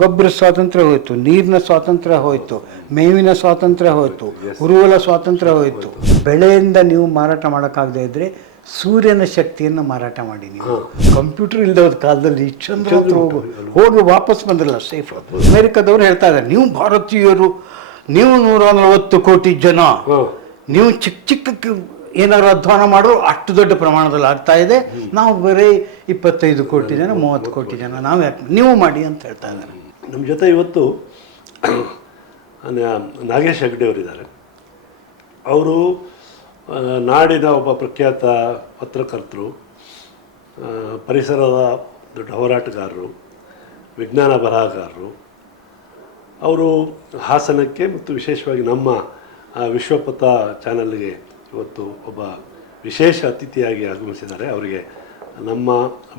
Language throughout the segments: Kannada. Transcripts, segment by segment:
ಗೊಬ್ಬರ ಸ್ವಾತಂತ್ರ್ಯ ಹೋಯಿತು, ನೀರಿನ ಸ್ವಾತಂತ್ರ್ಯ ಹೋಯಿತು, ಮೇವಿನ ಸ್ವಾತಂತ್ರ್ಯ ಹೋಯಿತು, ಉರುವಲ ಸ್ವಾತಂತ್ರ್ಯ ಹೋಯಿತು. ಬೆಳೆಯಿಂದ ನೀವು ಮಾರಾಟ ಮಾಡೋಕ್ಕಾಗದೇ ಇದ್ದರೆ ಸೂರ್ಯನ ಶಕ್ತಿಯನ್ನು ಮಾರಾಟ ಮಾಡಿ. ನೀವು ಕಂಪ್ಯೂಟರ್ ಇಲ್ಲದ ಕಾಲದಲ್ಲಿ ಚಂದ್ರ ಹತ್ರ ಹೋಗಿ ವಾಪಸ್ ಬಂದ್ರಲ್ಲ ಸೇಫ್. ಅಮೆರಿಕದವ್ರು ಹೇಳ್ತಾ ಇದ್ದಾರೆ, ನೀವು ಭಾರತೀಯರು, ನೀವು 140 ಕೋಟಿ ಜನ, ನೀವು ಚಿಕ್ಕ ಚಿಕ್ಕ ಏನಾದ್ರು ಅಧ್ವಾನ ಮಾಡೋ ಅಷ್ಟು ದೊಡ್ಡ ಪ್ರಮಾಣದಲ್ಲಿ ಆಗ್ತಾ ಇದೆ, ನಾವು ಬರೀ 25 ಕೋಟಿ ಜನ 30 ಕೋಟಿ ಜನ, ನಾವು ಯಾಕೆ ನೀವು ಮಾಡಿ ಅಂತ ಹೇಳ್ತಾ ಇದ್ದಾರೆ. ನಮ್ಮ ಜೊತೆ ಇವತ್ತು ನಾಗೇಶ್ ಹೆಗ್ಡೆ ಅವರಿದ್ದಾರೆ. ಅವರು ನಾಡಿನ ಒಬ್ಬ ಪ್ರಖ್ಯಾತ ಪತ್ರಕರ್ತರು, ಪರಿಸರದ ದೊಡ್ಡ ಹೋರಾಟಗಾರರು, ವಿಜ್ಞಾನ ಬರಹಗಾರರು. ಅವರು ಹಾಸನಕ್ಕೆ ಮತ್ತು ವಿಶೇಷವಾಗಿ ನಮ್ಮ ವಿಶ್ವಪಥ ಚಾನಲ್ಗೆ ಇವತ್ತು ಒಬ್ಬ ವಿಶೇಷ ಅತಿಥಿಯಾಗಿ ಆಗಮಿಸಿದ್ದಾರೆ. ಅವರಿಗೆ ನಮ್ಮ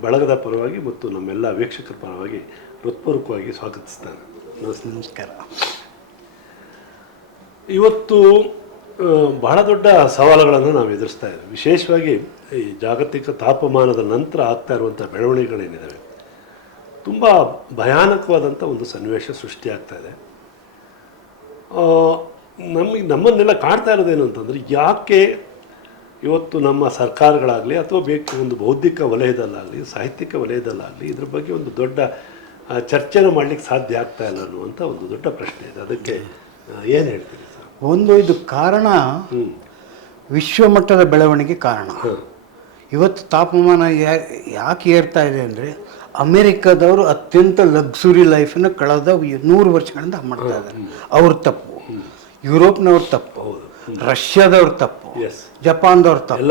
ಬಳಗದ ಪರವಾಗಿ ಮತ್ತು ನಮ್ಮೆಲ್ಲ ವೀಕ್ಷಕರ ಪರವಾಗಿ ಹೃತ್ಪೂರ್ವಕವಾಗಿ ಸ್ವಾಗತಿಸ್ತಾನೆ. ನಮಸ್ಕಾರ. ಇವತ್ತು ಬಹಳ ದೊಡ್ಡ ಸವಾಲುಗಳನ್ನು ನಾವು ಎದುರಿಸ್ತಾ ಇದ್ದೇವೆ. ವಿಶೇಷವಾಗಿ ಈ ಜಾಗತಿಕ ತಾಪಮಾನದ ನಂತರ ಆಗ್ತಾ ಇರುವಂಥ ಬೆಳವಣಿಗೆಗಳೇನಿದ್ದಾವೆ, ತುಂಬ ಭಯಾನಕವಾದಂಥ ಒಂದು ಸನ್ನಿವೇಶ ಸೃಷ್ಟಿಯಾಗ್ತಾ ಇದೆ. ನಮ್ಮನ್ನೆಲ್ಲ ಕಾಡ್ತಾ ಇರೋದೇನು ಅಂತಂದರೆ, ಯಾಕೆ ಇವತ್ತು ನಮ್ಮ ಸರ್ಕಾರಗಳಾಗಲಿ ಅಥವಾ ಒಂದು ಬೌದ್ಧಿಕ ವಲಯದಲ್ಲಾಗಲಿ ಸಾಹಿತ್ಯಿಕ ವಲಯದಲ್ಲಾಗಲಿ ಇದ್ರ ಬಗ್ಗೆ ಒಂದು ದೊಡ್ಡ ಚರ್ಚೆನ ಮಾಡಲಿಕ್ಕೆ ಸಾಧ್ಯ ಆಗ್ತಾ ಇಲ್ಲ ಅನ್ನುವಂಥ ಒಂದು ದೊಡ್ಡ ಪ್ರಶ್ನೆ ಇದೆ. ಅದಕ್ಕೆ ಏನು ಹೇಳ್ತೀರಿ ಸರ್? ಒಂದು ಇದು ಕಾರಣ ವಿಶ್ವಮಟ್ಟದ ಬೆಳವಣಿಗೆ ಕಾರಣ. ಇವತ್ತು ತಾಪಮಾನ ಯಾಕೆ ಏರ್ತಾ ಇದೆ ಅಂದರೆ, ಅಮೆರಿಕದವರು ಅತ್ಯಂತ ಲಕ್ಸುರಿ ಲೈಫನ್ನು ಕಳೆದ 100 ವರ್ಷಗಳಿಂದ ಮಾಡ್ತಾ ಇದ್ದಾರೆ. ಅವ್ರ ತಪ್ಪು, ಯುರೋಪ್ನವ್ರ ತಪ್ಪು, ರಷ್ಯಾದವ್ರ ತಪ್ಪು, ಜಪಾನ್ದವ್ರ ತಪ್ಪು,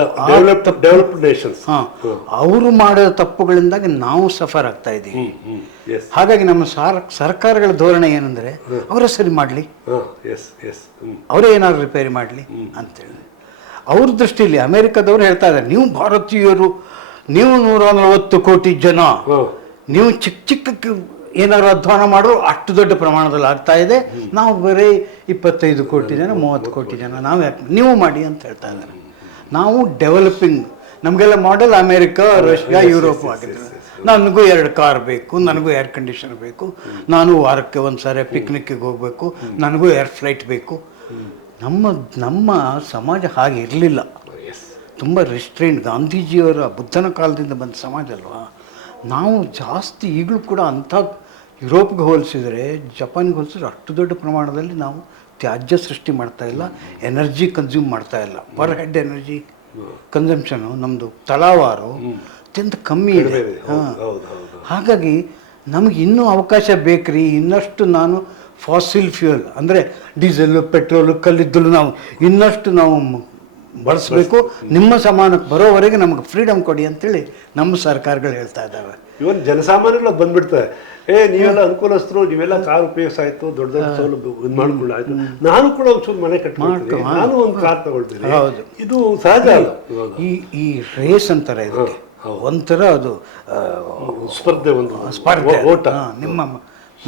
ಅವರು ಮಾಡೋ ತಪ್ಪುಗಳಿಂದಾಗಿ ನಾವು ಸಫರ್ ಆಗ್ತಾ ಇದ್ದೀವಿ. ಹಾಗಾಗಿ ನಮ್ಮ ಸರ್ಕಾರಗಳ ಧೋರಣೆ ಏನಂದ್ರೆ, ಅವರೇ ಸರಿ ಮಾಡಲಿ, ಅವರೇ ಏನಾದ್ರು ರಿಪೇರಿ ಮಾಡಲಿ ಅಂತೇಳಿ. ಅವ್ರ ದೃಷ್ಟಿಯಲ್ಲಿ ಅಮೆರಿಕದವ್ರು ಹೇಳ್ತಾ ಇದ್ದಾರೆ, ನೀವು ಭಾರತೀಯರು, ನೀವು 140 ಕೋಟಿ ಜನ, ನೀವು ಚಿಕ್ಕ ಚಿಕ್ಕ ಏನಾದ್ರು ಅಧ್ವಾನ ಮಾಡೋ ಅಷ್ಟು ದೊಡ್ಡ ಪ್ರಮಾಣದಲ್ಲಿ ಆಗ್ತಾ ಇದೆ, ನಾವು ಬರೀ 25 ಕೋಟಿ ಜನ 30 ಕೋಟಿ ಜನ, ನಾವು ಯಾಕೆ ನೀವು ಮಾಡಿ ಅಂತ ಹೇಳ್ತಾ ಇದ್ದಾರೆ. ನಾವು ಡೆವಲಪಿಂಗ್, ನಮಗೆಲ್ಲ ಮಾಡೆಲ್ ಅಮೇರಿಕ, ರಷ್ಯಾ, ಯುರೋಪ್ ಆಗಿದ್ದಾರೆ. ನನಗೂ 2 ಕಾರ್ ಬೇಕು, ನನಗೂ ಏರ್ ಕಂಡೀಷನರ್ ಬೇಕು, ನಾನು ವಾರಕ್ಕೆ ಒಂದು ಸಾರಿ ಪಿಕ್ನಿಕ್ಕಿಗೆ ಹೋಗಬೇಕು, ನನಗೂ ಏರ್ ಫ್ಲೈಟ್ ಬೇಕು. ನಮ್ಮ ಸಮಾಜ ಹಾಗೆ ಇರಲಿಲ್ಲ, ತುಂಬ ರಿಸ್ಟ್ರೈಂಟ್. ಗಾಂಧೀಜಿಯವರ ಬುದ್ಧನ ಕಾಲದಿಂದ ಬಂದ ಸಮಾಜ ಅಲ್ವಾ. ನಾವು ಜಾಸ್ತಿ ಈಗಲೂ ಕೂಡ ಅಂಥ ಯುರೋಪ್ಗೆ ಹೋಲಿಸಿದರೆ, ಜಪಾನ್ಗೆ ಹೋಲಿಸಿದ್ರೆ ಅಷ್ಟು ದೊಡ್ಡ ಪ್ರಮಾಣದಲ್ಲಿ ನಾವು ತ್ಯಾಜ್ಯ ಸೃಷ್ಟಿ ಮಾಡ್ತಾ ಇಲ್ಲ, ಎನರ್ಜಿ ಕನ್ಸ್ಯೂಮ್ ಮಾಡ್ತಾ ಇಲ್ಲ. ಪರ್ ಹೆಡ್ ಎನರ್ಜಿ ಕನ್ಸಂಪ್ಷನು ನಮ್ಮದು ತಲಾವಾರು ಅತ್ಯಂತ ಕಮ್ಮಿ ಇದೆ. ಹಾಗಾಗಿ ನಮಗೆ ಇನ್ನೂ ಅವಕಾಶ ಬೇಕ್ರಿ. ಇನ್ನಷ್ಟು ನಾನು ಫಾಸಿಲ್ ಫ್ಯೂಯಲ್ ಅಂದರೆ ಡೀಸೆಲ್ಲು, ಪೆಟ್ರೋಲು, ಕಲ್ಲಿದ್ದಲು ನಾವು ಇನ್ನಷ್ಟು ನಾವು ಬಳಸಬೇಕು. ನಿಮ್ಮ ಸಮಾನಕ್ಕೆ ಬರೋವರೆಗೆ ನಮಗೆ ಫ್ರೀಡಮ್ ಕೊಡಿ ಅಂತೇಳಿ ನಮ್ಮ ಸರ್ಕಾರಗಳು ಹೇಳ್ತಾ ಇದ್ದಾವೆ. ಇವನ್ ಜನಸಾಮಾನ್ಯಗಳು ಬಂದ್ಬಿಡ್ತಾರೆ, ನೀವೆಲ್ಲ ಅನುಕೂಲಸ್ಥರು, ನೀವೆಲ್ಲ ಕಾರ್ ಉಪಯೋಗಿಸಾಯ್ತು, ದೊಡ್ಡ ದೊಡ್ಡ ಸೌಲಭ್ಯ ಇದು ಮಾಡ್ಕೊಳ್ಳಾಯ್ತು, ನಾನು ಕೂಡ ಒಂಚೂರು ಮನೆ ಕಟ್ಕೊಳ್ತೀನಿ, ನಾನು ಒಂದು ಕಾರ್ ತಗೊಳ್ತೀನಿ. ಹೌದು, ಇದು ಸಹಜ. ಈ ರೇಸ್ ಅಂತಾರೆ ಇದಕ್ಕೆ, ಒಂಥರ ಅದು ಸ್ಪರ್ಧೆ, ಒಂದು ಸ್ಪರ್ಧೆ, ಓಟ. ನಿಮ್ಮ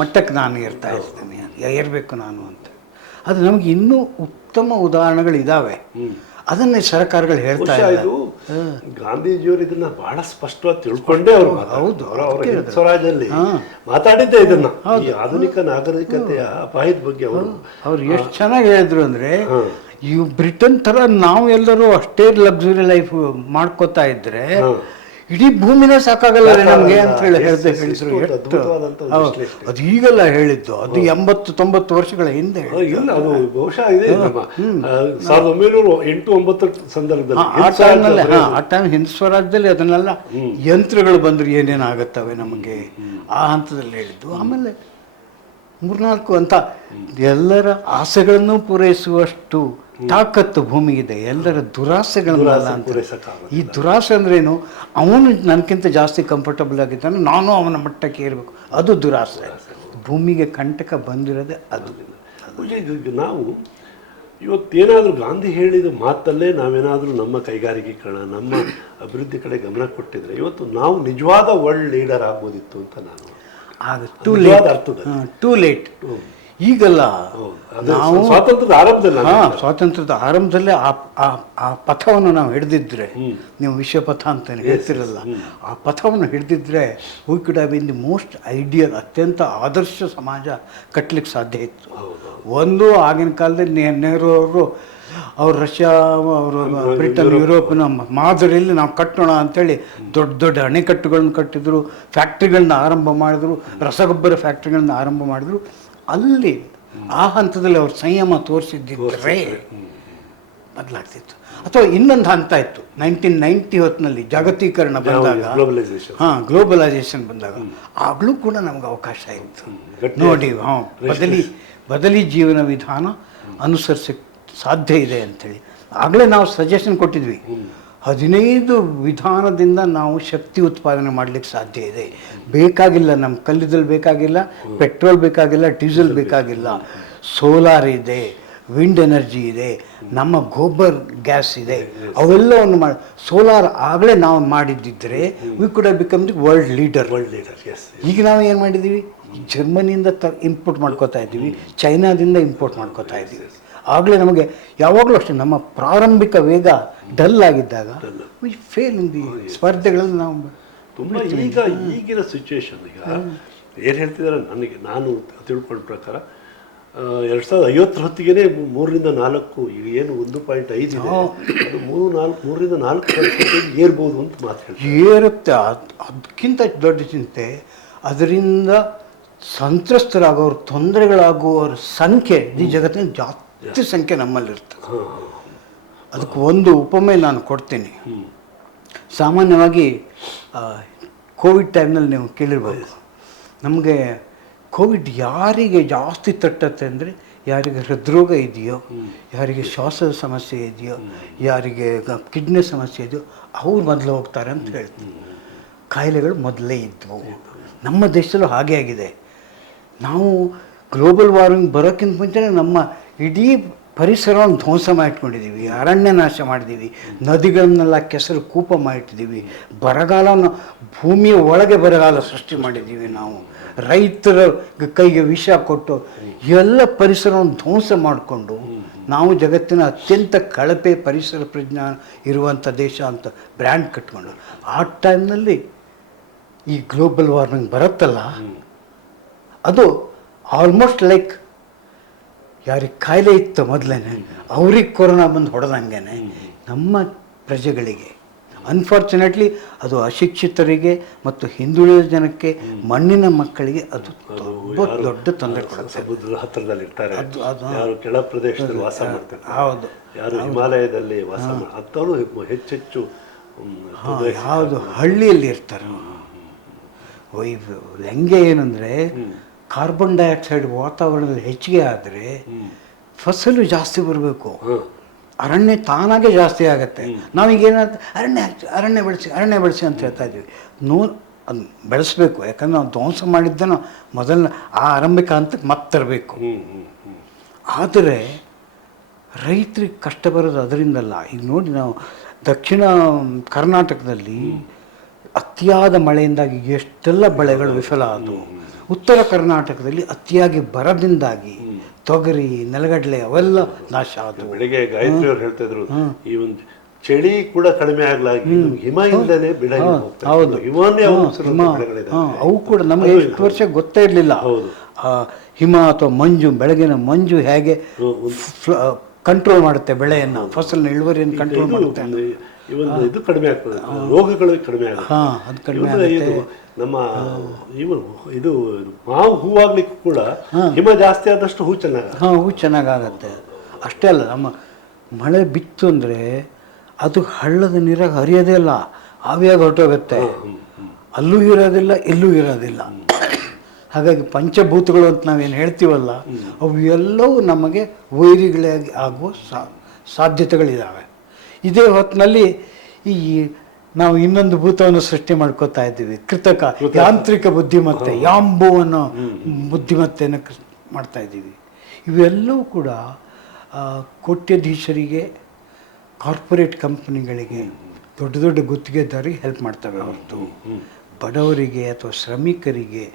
ಮಟ್ಟಕ್ಕೆ ನಾನು ಏರ್ತಾ ಇರ್ತೀನಿ, ಏರ್ಬೇಕು ನಾನು ಅಂತ. ಅದು ನಮ್ಗೆ ಇನ್ನೂ ಉತ್ತಮ ಉದಾಹರಣೆಗಳಿದ್ದಾವೆ, ಅದನ್ನೇ ಸರ್ಕಾರಗಳು ಹೇಳ್ತಾ ಇಲ್ಲ. ಗಾಂಧೀಜಿಯವರು ಇದನ್ನ ಬಹಳ ಸ್ಪಷ್ಟವಾಗಿ ತಿಳ್ಕೊಂಡೇ ಅವರು ಅವರ ಸ್ವರಾಜ್ಯದಲ್ಲಿ ಮಾತಾಡಿದ್ದೆ ಇದನ್ನ, ಈ ಆಧುನಿಕ ನಾಗರಿಕತೆಯ ಅಪಾಯದ ಬಗ್ಗೆ ಅವ್ರು ಎಷ್ಟು ಚೆನ್ನಾಗಿ ಹೇಳಿದ್ರು ಅಂದ್ರೆ, ಈ ಬ್ರಿಟನ್ ತರ ನಾವು ಎಲ್ಲರೂ ಅಷ್ಟೇ ಲಕ್ಸುರಿ ಲೈಫ್ ಮಾಡ್ಕೋತಾ ಇದ್ರೆ ಇಡೀ ಭೂಮಿನೇ ಸಾಕಾಗಲ್ಲ ನಮ್ಗೆ ಅಂತ ಹೇಳಿದ್ರು. ಅದು ಈಗೆಲ್ಲ ಹೇಳಿದ್ದು, ಅದು 80-90 ವರ್ಷಗಳ ಹಿಂದೆ. ಇಲ್ಲ, ಅದು ಬಹುಶಃ ಇದೆ 1908-9 ಸಂದರ್ಭದಲ್ಲಿ. ಆ ಟೈಮ್ ಹಿಂದ್ ಸ್ವರಾಜ್ಯದಲ್ಲಿ ಅದನ್ನೆಲ್ಲ ಯಂತ್ರಗಳು ಬಂದ್ರೆ ಏನೇನಾಗುತ್ತವೆ ನಮಗೆ, ಆ ಹಂತದಲ್ಲಿ ಹೇಳಿದ್ದು. ಆಮೇಲೆ 3-4 ಅಂತ ಎಲ್ಲರ ಆಸೆಗಳನ್ನು ಪೂರೈಸುವಷ್ಟು ತಾಕತ್ತು ಭೂಮಿಗಿದೆ, ಎಲ್ಲರ ದುರಾಸೆಗಳನ್ನೆಲ್ಲ ಅಂತ. ಈ ದುರಾಸೆ ಅಂದ್ರೇನು, ಅವನು ನನಗಿಂತ ಜಾಸ್ತಿ ಕಂಫರ್ಟಬಲ್ ಆಗಿದ್ದಾನೆ, ನಾನು ಅವನ ಮಟ್ಟಕ್ಕೆ ಇರಬೇಕು, ಅದು ದುರಾಸೆ. ಭೂಮಿಗೆ ಕಂಟಕ ಬಂದಿರೋದೆ ಅದು. ನಾವು ಇವತ್ತೇನಾದರೂ ಗಾಂಧಿ ಹೇಳಿದ ಮಾತಲ್ಲೇ ನಾವೇನಾದರೂ ನಮ್ಮ ಕೈಗಾರಿಕೀಕರಣ, ನಮ್ಮ ಅಭಿವೃದ್ಧಿ ಕಡೆ ಗಮನ ಕೊಟ್ಟಿದ್ರೆ ಇವತ್ತು ನಾವು ನಿಜವಾದ ವರ್ಲ್ಡ್ ಲೀಡರ್ ಆಗ್ಬೋದಿತ್ತು ಅಂತ ನಾನು. Too late. ಈಗಲ್ಲ. ನಾವು ಸ್ವಾತಂತ್ರ್ಯದ ಆರಂಭದಲ್ಲಿ ಸ್ವಾತಂತ್ರ್ಯದ ಆರಂಭದಲ್ಲೇ ಆ ಪಥವನ್ನು ನಾವು ಹಿಡಿದಿದ್ರೆ, ನೀವು ವಿಶ್ವಪಥ ಅಂತ ಹೇಳ್ತಿರಲ್ಲ, ಆ ಪಥವನ್ನು ಹಿಡಿದಿದ್ರೆ we could have been the most ideal, ಅತ್ಯಂತ ಆದರ್ಶ ಸಮಾಜ ಕಟ್ಟಲಿಕ್ಕೆ ಸಾಧ್ಯ ಇತ್ತು. ಒಂದು ಆಗಿನ ಕಾಲದಲ್ಲಿ ನೆಹರು ಅವರು ರಷ್ಯಾ, ಅವರು ಬ್ರಿಟನ್, ಯುರೋಪಿನ ಮಾದರಿಯಲ್ಲಿ ನಾವು ಕಟ್ಟೋಣ ಅಂಥೇಳಿ ದೊಡ್ಡ ದೊಡ್ಡ ಅಣೆಕಟ್ಟುಗಳನ್ನ ಕಟ್ಟಿದ್ರು, ಫ್ಯಾಕ್ಟ್ರಿಗಳನ್ನ ಆರಂಭ ಮಾಡಿದ್ರು, ರಸಗೊಬ್ಬರ ಫ್ಯಾಕ್ಟ್ರಿಗಳನ್ನ ಆರಂಭ ಮಾಡಿದ್ರು. ಅಲ್ಲಿ ಆ ಹಂತದಲ್ಲಿ ಅವ್ರು ಸಂಯಮ ತೋರಿಸಿದ್ದಿದ್ರೆ ಬದಲಾಗ್ತಿತ್ತು. ಅಥವಾ ಇನ್ನೊಂದು ಹಂತ ಇತ್ತು, 1990 ಹೊತ್ತಿನಲ್ಲಿ ಜಾಗತೀಕರಣ ಬಂದಾಗ, ಗ್ಲೋಬಲೈಸೇಷನ್ ಬಂದಾಗ, ಆಗಲೂ ಕೂಡ ನಮ್ಗೆ ಅವಕಾಶ ಇತ್ತು. ನೋಡಿ, ಬದಲಿ ಜೀವನ ವಿಧಾನ ಅನುಸರಿಸಕ್ಕೆ ಸಾಧ್ಯ ಇದೆ ಅಂಥೇಳಿ ಆಗಲೇ ನಾವು ಸಜೆಷನ್ ಕೊಟ್ಟಿದ್ವಿ. 15 ವಿಧಾನದಿಂದ ನಾವು ಶಕ್ತಿ ಉತ್ಪಾದನೆ ಮಾಡಲಿಕ್ಕೆ ಸಾಧ್ಯ ಇದೆ. ಬೇಕಾಗಿಲ್ಲ, ನಮ್ಮ ಕಲ್ಲಿದ್ದಲು ಬೇಕಾಗಿಲ್ಲ, ಪೆಟ್ರೋಲ್ ಬೇಕಾಗಿಲ್ಲ, ಡೀಸೆಲ್ ಬೇಕಾಗಿಲ್ಲ, ಸೋಲಾರ್ ಇದೆ, ವಿಂಡ್ ಎನರ್ಜಿ ಇದೆ, ನಮ್ಮ ಗೋಬರ್ ಗ್ಯಾಸ್ ಇದೆ, ಅವೆಲ್ಲವನ್ನು ಮಾಡಿ ಸೋಲಾರ್ ಆಗಲೇ ನಾವು ಮಾಡಿದ್ದಿದ್ರೆ we could have become the world leader. ಈಗ ನಾವು ಏನು ಮಾಡಿದ್ದೀವಿ, ಜರ್ಮನಿಯಿಂದ ಇಂಪೋರ್ಟ್ ಮಾಡ್ಕೋತಾ ಇದ್ದೀವಿ, ಚೈನಾದಿಂದ ಇಂಪೋರ್ಟ್ ಮಾಡ್ಕೋತಾ ಇದ್ದೀವಿ. ಆಗಲೇ ನಮಗೆ ಯಾವಾಗಲೂ ಅಷ್ಟೇ ನಮ್ಮ ಪ್ರಾರಂಭಿಕ ವೇಗ ಡಲ್ ಆಗಿದ್ದಾಗ ವಿ ಫೇಲ್ ಇನ್ ದಿ ಸ್ಪರ್ಧೆಗಳಲ್ಲಿ ನಾವು ತುಂಬ. ಈಗಿನ ಸಿಚುವೇಶನ್ ಈಗ ಏನು ಹೇಳ್ತಿದ್ದಾರೆ, ನಾನು ತಿಳ್ಕೊಂಡ ಪ್ರಕಾರ 2050 ಹೊತ್ತಿಗೆ 3ರಿಂದ 4, ಈಗ ಏನು 1.5 ಇದೆ, ಅದು 3ರಿಂದ 4% ಏರ್ಬೋದು ಅಂತ ಮಾತು ಹೇಳ್ತಾರೆ. ಏರುತ್ತೆ. ಅದಕ್ಕಿಂತ ದೊಡ್ಡ ಚಿಂತೆ, ಅದರಿಂದ ಸಂತ್ರಸ್ತರಾಗೋರು, ತೊಂದರೆಗಳಾಗುವವರ ಸಂಖ್ಯೆ ಈ ಜಗತ್ತಿನ ಜಾಸ್ತಿ ಸಂಖ್ಯೆ ನಮ್ಮಲ್ಲಿರ್ತದೆ. ಅದಕ್ಕೆ ಒಂದು ಉಪಮೆ ನಾನು ಕೊಡ್ತೀನಿ. ಸಾಮಾನ್ಯವಾಗಿ ಕೋವಿಡ್ ಟೈಮ್ನಲ್ಲಿ ನೀವು ಕೇಳಿರ್ಬೋದು, ನಮಗೆ ಕೋವಿಡ್ ಯಾರಿಗೆ ಜಾಸ್ತಿ ತಟ್ಟತ್ತೆ ಅಂದರೆ, ಯಾರಿಗೆ ಹೃದ್ರೋಗ ಇದೆಯೋ, ಯಾರಿಗೆ ಶ್ವಾಸದ ಸಮಸ್ಯೆ ಇದೆಯೋ, ಯಾರಿಗೆ ಕಿಡ್ನಿ ಸಮಸ್ಯೆ ಇದೆಯೋ ಅವ್ರು ಮೊದಲು ಹೋಗ್ತಾರೆ ಅಂತ ಹೇಳ್ತೀವಿ. ಕಾಯಿಲೆಗಳು ಮೊದಲೇ ಇದ್ದವು. ನಮ್ಮ ದೇಶದಲ್ಲೂ ಹಾಗೆ ಆಗಿದೆ. ನಾವು ಗ್ಲೋಬಲ್ ವಾರ್ಮಿಂಗ್ ಬರೋಕ್ಕಿಂತ ಮುಂಚೆ ನಮ್ಮ ಇಡೀ ಪರಿಸರವನ್ನು ಧ್ವಂಸ ಮಾಡಿಟ್ಕೊಂಡಿದ್ದೀವಿ, ಅರಣ್ಯ ನಾಶ ಮಾಡಿದ್ದೀವಿ, ನದಿಗಳನ್ನೆಲ್ಲ ಕೆಸರು ಕೂಪ ಮಾಡಿಟ್ಟಿದ್ದೀವಿ, ಬರಗಾಲವನ್ನು ಭೂಮಿಯ ಒಳಗೆ ಬರಗಾಲ ಸೃಷ್ಟಿ ಮಾಡಿದ್ದೀವಿ. ನಾವು ರೈತರ ಕೈಗೆ ವಿಷ ಕೊಟ್ಟು ಎಲ್ಲ ಪರಿಸರವನ್ನು ಧ್ವಂಸ ಮಾಡಿಕೊಂಡು ನಾವು ಜಗತ್ತಿನ ಅತ್ಯಂತ ಕಳಪೆ ಪರಿಸರ ಪ್ರಜ್ಞಾನ ಇರುವಂಥ ದೇಶ ಅಂತ ಬ್ರ್ಯಾಂಡ್ ಕಟ್ಕೊಂಡು, ಆ ಟೈಮ್ನಲ್ಲಿ ಈ ಗ್ಲೋಬಲ್ ವಾರ್ಮಿಂಗ್ ಬರುತ್ತಲ್ಲ, ಅದು ಆಲ್ಮೋಸ್ಟ್ ಲೈಕ್ ಯಾರಿಗೆ ಕಾಯಿಲೆ ಇತ್ತು ಮೊದಲೇ ಅವ್ರಿಗೆ ಕೊರೋನಾ ಬಂದು ಹೊಡೆದಂಗೆ ನಮ್ಮ ಪ್ರಜೆಗಳಿಗೆ, ಅನ್ಫಾರ್ಚುನೇಟ್ಲಿ ಅದು ಅಶಿಕ್ಷಿತರಿಗೆ ಮತ್ತು ಹಿಂದುಳಿದ ಜನಕ್ಕೆ, ಮಣ್ಣಿನ ಮಕ್ಕಳಿಗೆ ಅದು ತುಂಬ ದೊಡ್ಡ ತೊಂದರೆ ಕೊಡುತ್ತೆ. ಸಮುದ್ರ ಹತ್ತಿರದಲ್ಲಿರ್ತಾರೆ, ಯಾರು ಕೆಳ ಪ್ರದೇಶದಲ್ಲಿ ವಾಸ ಮಾಡ್ತಾರೆ, ಹೌದು, ಯಾರು ಹಿಮಾಲಯದಲ್ಲಿ ವಾಸ ಅಂಥವ್ರು ಹೆಚ್ಚೆಚ್ಚು ಯಾವುದು ಹಳ್ಳಿಯಲ್ಲಿ ಇರ್ತಾರೆ. ಹೆಂಗೆ ಏನಂದರೆ, ಕಾರ್ಬನ್ ಡೈಆಕ್ಸೈಡ್ ವಾತಾವರಣದಲ್ಲಿ ಹೆಚ್ಚಿಗೆ ಆದರೆ ಫಸಲು ಜಾಸ್ತಿ ಬರಬೇಕು, ಅರಣ್ಯ ತಾನಾಗೆ ಜಾಸ್ತಿ ಆಗುತ್ತೆ. ನಾವೀಗೇನಾಗುತ್ತೆ, ಅರಣ್ಯ ಬೆಳೆಸಿ ಅಂತ ಹೇಳ್ತಾ ಇದ್ದೀವಿ. ಅದು ಬೆಳೆಸಬೇಕು, ಯಾಕಂದ್ರೆ ನಾವು ಧ್ವಂಸ ಮಾಡಿದ್ದನ್ನು ಮೊದಲನೇ ಆ ಆರಂಭಿಕ ಹಂತಕ್ಕೆ ಮತ್ತೆ ತರಬೇಕು. ಆದರೆ ರೈತರಿಗೆ ಕಷ್ಟ ಬರೋದು ಅದರಿಂದಲ್ಲ. ಈಗ ನೋಡಿ, ನಾವು ದಕ್ಷಿಣ ಕರ್ನಾಟಕದಲ್ಲಿ ಅತಿಯಾದ ಮಳೆಯಿಂದಾಗಿ ಎಷ್ಟೆಲ್ಲ ಬೆಳೆಗಳು ವಿಫಲ ಆದವು. ಉತ್ತರ ಕರ್ನಾಟಕದಲ್ಲಿ ಅತಿಯಾಗಿ ಬರದಿಂದಾಗಿ ತೊಗರಿ, ನೆಲಗಡಲೆ ಅವೆಲ್ಲ ನಾಶ ಆದವು. ಬೆಳಿಗ್ಗೆ ಗಾಯತ್ರಿ ಅವ್ರು ಹೇಳ್ತಾ ಇದ್ರು, ಈ ಒಂದು ಚಳಿ ಕೂಡ ಕಡಿಮೆ ಆಗ್ಲಾಗಿ ಹಿಮ ಇಲ್ಲದೆ ಬೆಳೆ. ಹೌದು, ಅವು ಕೂಡ ನಮಗೆ ಎಷ್ಟು ವರ್ಷ ಗೊತ್ತೇ ಇರಲಿಲ್ಲ. ಹಿಮ ಅಥವಾ ಮಂಜು, ಬೆಳಗಿನ ಮಂಜು ಹೇಗೆ ಕಂಟ್ರೋಲ್ ಮಾಡುತ್ತೆ ಬೆಳೆಯನ್ನು, ಫಸಲಿನ ಇಳುವರಿಯನ್ನು ಕಂಟ್ರೋಲ್ ಮಾಡುತ್ತೆ. ಇದು ಕಡಿಮೆ ಆಗ್ತದೆ, ರೋಗಗಳು ಕಡಿಮೆ ಆಗುತ್ತೆ. ನಮ್ಮ ಇದು ಮಾವು ಹೂವಾಗ್ಲಿಕ್ಕೂ ಕೂಡ ಹಿಮ ಜಾಸ್ತಿ ಆದಷ್ಟು ಹೂ ಚೆನ್ನಾಗಾಗತ್ತೆ. ಅಷ್ಟೇ ಅಲ್ಲ, ನಮ್ಮ ಮಳೆ ಬಿತ್ತು ಅಂದರೆ ಅದು ಹಳ್ಳದ ನೀರಾಗ ಹರಿಯೋದೇ ಇಲ್ಲ, ಆವಿಯಾಗಿ ಹೊರಟೋಗುತ್ತೆ. ಅಲ್ಲೂ ಇರೋದಿಲ್ಲ, ಇಲ್ಲೂ ಇರೋದಿಲ್ಲ. ಹಾಗಾಗಿ ಪಂಚಭೂತಗಳು ಅಂತ ನಾವೇನು ಹೇಳ್ತೀವಲ್ಲ, ಅವು ಎಲ್ಲವೂ ನಮಗೆ ವೈರಿಗಳಾಗಿ ಆಗುವ ಸಾಧ್ಯತೆಗಳಿದ್ದಾವೆ. ಇದೇ ಹೊತ್ತಿನಲ್ಲಿ ಈ ನಾವು ಇನ್ನೊಂದು ಭೂತವನ್ನು ಸೃಷ್ಟಿ ಮಾಡ್ಕೋತಾ ಇದ್ದೀವಿ, ಕೃತಕ ಯಾಂತ್ರಿಕ ಬುದ್ಧಿಮತ್ತೆ, ಯಾಂಬುವನ್ನು ಬುದ್ಧಿಮತ್ತೆಯನ್ನು ಮಾಡ್ತಾ ಇದ್ದೀವಿ. ಇವೆಲ್ಲವೂ ಕೂಡ ಕೋಟ್ಯಾಧೀಶರಿಗೆ, ಕಾರ್ಪೊರೇಟ್ ಕಂಪನಿಗಳಿಗೆ, ದೊಡ್ಡ ದೊಡ್ಡ ಗುತ್ತಿಗೆದಾರಿಗೆ ಹೆಲ್ಪ್ ಮಾಡ್ತವೆ ಹೊರತು ಬಡವರಿಗೆ ಅಥವಾ ಶ್ರಮಿಕರಿಗೆ,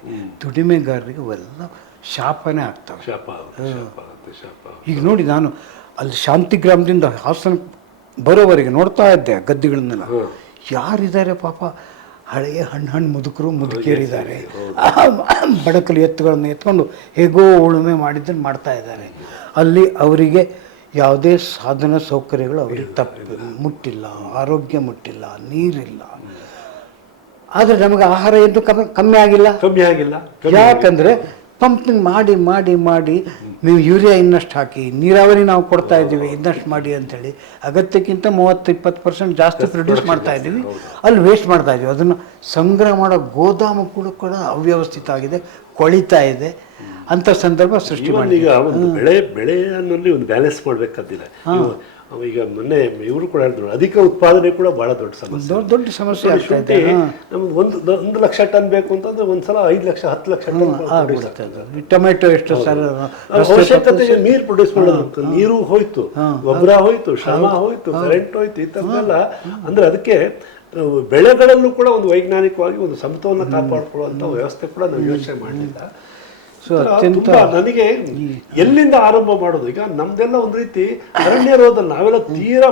ದುಡಿಮೆಗಾರರಿಗೆ ಅವೆಲ್ಲ ಶಾಪನೇ ಆಗ್ತವೆ. ಶಾಪ ಆಗುತ್ತೆ. ಈಗ ನೋಡಿ, ನಾನು ಅಲ್ಲಿ ಶಾಂತಿಗ್ರಾಮದಿಂದ ಹಾಸನ ಬರೋವರೆಗೆ ನೋಡ್ತಾ ಇದ್ದೆ ಗದ್ದೆಗಳನ್ನೆಲ್ಲ. ಯಾರಿದ್ದಾರೆ ಪಾಪ, ಹಳೆಯ ಹಣ್ಣು ಮುದುಕರು ಮುದುಕಿಯರಿದ್ದಾರೆ, ಬಡಕಲು ಎತ್ತುಗಳನ್ನು ಎತ್ಕೊಂಡು ಹೇಗೋ ಉಳುಮೆ ಮಾಡಿದ್ದನ್ನು ಮಾಡ್ತಾ ಇದ್ದಾರೆ. ಅಲ್ಲಿ ಅವರಿಗೆ ಯಾವುದೇ ಸಾಧನ ಸೌಕರ್ಯಗಳು ಅವರಿಗೆ ಮುಟ್ಟಿಲ್ಲ, ಆರೋಗ್ಯ ಮುಟ್ಟಿಲ್ಲ, ನೀರಿಲ್ಲ. ಆದರೆ ನಮಗೆ ಆಹಾರ ಏನು ಕಮ್ಮಿ ಆಗಿಲ್ಲ. ಯಾಕಂದರೆ ಪಂಪಿಂಗ್ ಮಾಡಿ ಮಾಡಿ ಮಾಡಿ ನೀವು ಯೂರಿಯಾ ಇನ್ನಷ್ಟು ಹಾಕಿ, ನೀರಾವರಿ ನಾವು ಕೊಡ್ತಾ ಇದ್ದೀವಿ ಇನ್ನಷ್ಟು ಮಾಡಿ ಅಂಥೇಳಿ ಅಗತ್ಯಕ್ಕಿಂತ 30-20% ಜಾಸ್ತಿ ಪ್ರೊಡ್ಯೂಸ್ ಮಾಡ್ತಾ ಇದ್ದೀವಿ, ಅಲ್ಲಿ ವೇಸ್ಟ್ ಮಾಡ್ತಾ ಇದ್ದೀವಿ. ಅದನ್ನು ಸಂಗ್ರಹ ಮಾಡೋ ಗೋದಾಮು ಕೂಡ ಅವ್ಯವಸ್ಥಿತ ಆಗಿದೆ, ಕೊಳಿತಾ ಇದೆ. ಅಂಥ ಸಂದರ್ಭ ಸೃಷ್ಟಿ ಮಾಡಿ ಈಗ ಒಂದು ಬೆಳೆಯಲ್ಲಿ ಒಂದು ಬ್ಯಾಲೆನ್ಸ್ ಮಾಡಬೇಕಾದಿಲ್ಲ. ಈಗ ಮೊನ್ನೆ ಇವರು ಕೂಡ ಹೇಳಿದ್ರು, ಅಧಿಕ ಉತ್ಪಾದನೆ ಕೂಡ ಬಹಳ ದೊಡ್ಡ ಸಮಸ್ಯೆ ಆಗ್ತಾ ಇದೆ. ನಮ್ಗೆ 1 ಲಕ್ಷ ಟನ್ ಬೇಕು ಅಂತಂದ್ರೆ ಒಂದ್ಸಲ 5 ಲಕ್ಷ 10 ಲಕ್ಷ ಟನ್. ಟೊಮೆಟೊ ಎಷ್ಟು ಸರ್ ಅವಶ್ಯಕತೆಗೆ ನೀರು ಪ್ರೊಡ್ಯೂಸ್ ಮಾಡೋದು, ನೀರು ಹೋಯ್ತು, ಗೊಬ್ಬರ ಹೋಯ್ತು, ಶ್ರಮ ಹೋಯ್ತು, ಕರೆಂಟ್ ಹೋಯ್ತು, ಈ ಥರದ್ದೆಲ್ಲ. ಅಂದ್ರೆ ಅದಕ್ಕೆ ಬೆಳೆಗಳಲ್ಲೂ ಕೂಡ ಒಂದು ವೈಜ್ಞಾನಿಕವಾಗಿ ಒಂದು ಸಮತೋಲನ ಕಾಪಾಡಿಕೊಳ್ಳುವಂಥ ವ್ಯವಸ್ಥೆ ಕೂಡ ನಾವು ಯೋಚನೆ ಮಾಡಲಿಲ್ಲ. ನನಗೆ ಎಲ್ಲಿಂದ ಆರಂಭ ಮಾಡೋದು? ಈಗ ನಮ್ದೆಲ್ಲ ಒಂದು ರೀತಿ ಅರಣ್ಯ ರೋಧದಲ್ಲಿ ನಾವೆಲ್ಲ ತೀರಾ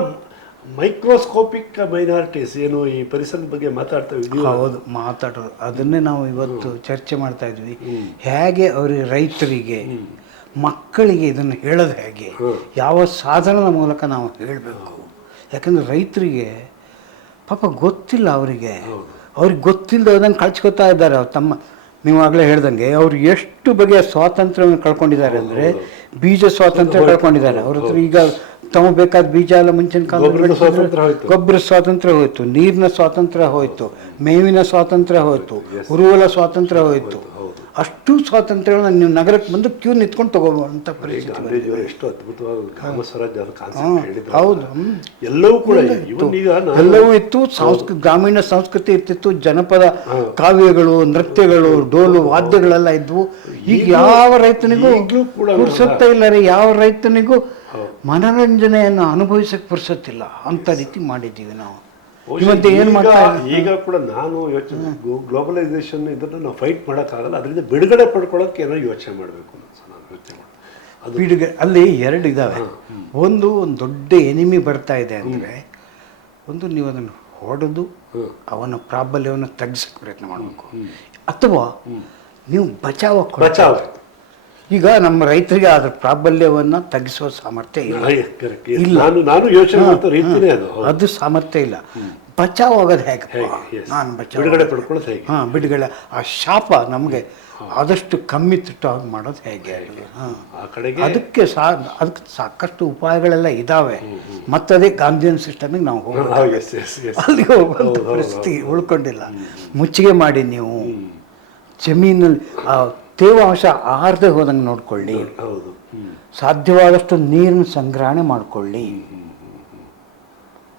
ಮೈಕ್ರೋಸ್ಕೋಪಿಕ್ ಮೈನಾರಿಟೀಸ್, ಏನು ಈ ಪರಿಸರದ ಬಗ್ಗೆ ಮಾತಾಡ್ತಾ ಇದ್ದೀವಿ. ಹೌದು, ಮಾತಾಡೋದು ಅದನ್ನೇ ನಾವು ಇವತ್ತು ಚರ್ಚೆ ಮಾಡ್ತಾ ಇದ್ವಿ. ಹೇಗೆ ಅವರಿಗೆ, ರೈತರಿಗೆ, ಮಕ್ಕಳಿಗೆ ಇದನ್ನು ಹೇಳೋದು ಹೇಗೆ, ಯಾವ ಸಾಧನದ ಮೂಲಕ ನಾವು ಹೇಳಬೇಕು. ಯಾಕಂದರೆ ರೈತರಿಗೆ ಪಾಪ ಗೊತ್ತಿಲ್ಲ, ಅವ್ರಿಗೆ ಗೊತ್ತಿಲ್ಲದೆ ಅದನ್ನು ಕಳ್ಸ್ಕೊತಾ ಇದ್ದಾರೆ. ತಮ್ಮ ನೀವು ಆಗಲೇ ಹೇಳ್ದಂಗೆ ಅವರು ಎಷ್ಟು ಬಗೆಯ ಸ್ವಾತಂತ್ರ್ಯವನ್ನು ಕಳ್ಕೊಂಡಿದ್ದಾರೆ ಅಂದರೆ, ಬೀಜ ಸ್ವಾತಂತ್ರ್ಯ ಕಳ್ಕೊಂಡಿದ್ದಾರೆ. ಅವ್ರ ಹತ್ರ ಈಗ ತಮ್ಮ ಬೇಕಾದ ಬೀಜ ಎಲ್ಲ ಮುಂಚಿನ ಕಾಲದಲ್ಲಿ ಗೊಬ್ಬರ ಸ್ವಾತಂತ್ರ್ಯ ಹೋಯ್ತು, ನೀರಿನ ಸ್ವಾತಂತ್ರ್ಯ ಹೋಯ್ತು, ಮೇವಿನ ಸ್ವಾತಂತ್ರ್ಯ ಹೋಯ್ತು, ಉರುವಲ ಸ್ವಾತಂತ್ರ್ಯ ಹೋಯ್ತು. ಅಷ್ಟು ಸ್ವಾತಂತ್ರ್ಯವನ್ನು ನೀವು ನಗರಕ್ಕೆ ಬಂದು ಕ್ಯೂ ನಿಂತ್ಕೊಂಡು ತಗೋಬಂತ ಪರಿಸ್ಥಿತಿ. ಎಷ್ಟು ಅದ್ಭುತವಾದ ಹೌದು, ಎಲ್ಲವೂ ಕೂಡ ಎಲ್ಲವೂ ಇತ್ತು. ಗ್ರಾಮೀಣ ಸಂಸ್ಕೃತಿ ಇರ್ತಿತ್ತು, ಜನಪದ ಕಾವ್ಯಗಳು, ನೃತ್ಯಗಳು, ಡೋಲು ವಾದ್ಯಗಳೆಲ್ಲ ಇದ್ವು. ಈಗ ಯಾವ ರೈತನಿಗೂ ಪುರ್ಸತ್ತ ಇಲ್ಲ ರೀ, ಯಾವ ರೈತನಿಗೂ ಮನರಂಜನೆಯನ್ನು ಅನುಭವಿಸಕ್ಕೆ ಪುರ್ಸತ್ತಿಲ್ಲ. ಅಂತ ರೀತಿ ಮಾಡಿದ್ದೀವಿ ನಾವು. ಈಗ ಕೂಡ ನಾನು ಯೋಚನೆ, ಗ್ಲೋಬಲೈಸೇಷನ್ ಇದನ್ನು ನಾವು ಫೈಟ್ ಮಾಡೋಕ್ಕಾಗಲ್ಲ, ಅದರಿಂದ ಬಿಡುಗಡೆ ಪಡ್ಕೊಳ್ಳೋಕೆ ಏನೋ ಯೋಚನೆ ಮಾಡಬೇಕು. ಬಿಡುಗಡೆ ಅಲ್ಲಿ 2 ಇದ್ದಾವೆ. ಒಂದು ದೊಡ್ಡ ಎನಿಮಿ ಬರ್ತಾ ಇದೆ ಅಂದರೆ, ಒಂದು ನೀವು ಅದನ್ನು ಹೊಡೆದು ಅವನ ಪ್ರಾಬಲ್ಯವನ್ನು ತಗ್ಗಿಸಕ್ಕೆ ಪ್ರಯತ್ನ ಮಾಡಬೇಕು, ಅಥವಾ ನೀವು ಬಚಾವ್. ಈಗ ನಮ್ಮ ರೈತರಿಗೆ ಅದರ ಪ್ರಾಬಲ್ಯವನ್ನು ತಗ್ಗಿಸುವ ಸಾಮರ್ಥ್ಯ ಇಲ್ಲ. ಅದು ಸಾಮರ್ಥ್ಯ ಇಲ್ಲ. ಬಚಾವ್ ಆಗೋದು ಹೇಗೆ? ನಾನು ಬಿಡುಗಡೆ ಆ ಶಾಪ ನಮಗೆ ಆದಷ್ಟು ಕಮ್ಮಿ ತುಟ್ಟಾಗಿ ಮಾಡೋದು ಹೇಗೆ? ಅದಕ್ಕೆ ಸಾಕಷ್ಟು ಉಪಾಯಗಳೆಲ್ಲ ಇದ್ದಾವೆ. ಮತ್ತದೇ ಗಾಂಧಿಯನ್ ಸಿಸ್ಟಮಿಗೆ ನಾವು ಅಲ್ಲಿಗೆ ಹೋಗುವಂಥ ಪರಿಸ್ಥಿತಿ ಉಳ್ಕೊಂಡಿಲ್ಲ. ಮುಚ್ಚಿಗೆ ಮಾಡಿ ನೀವು ಜಮೀನಲ್ಲಿ ತೇವಾಂಶ ಆರದೆ ಹೋದಂಗೆ ನೋಡ್ಕೊಳ್ಳಿ, ಸಾಧ್ಯವಾದಷ್ಟು ನೀರಿನ ಸಂಗ್ರಹಣೆ ಮಾಡಿಕೊಳ್ಳಿ.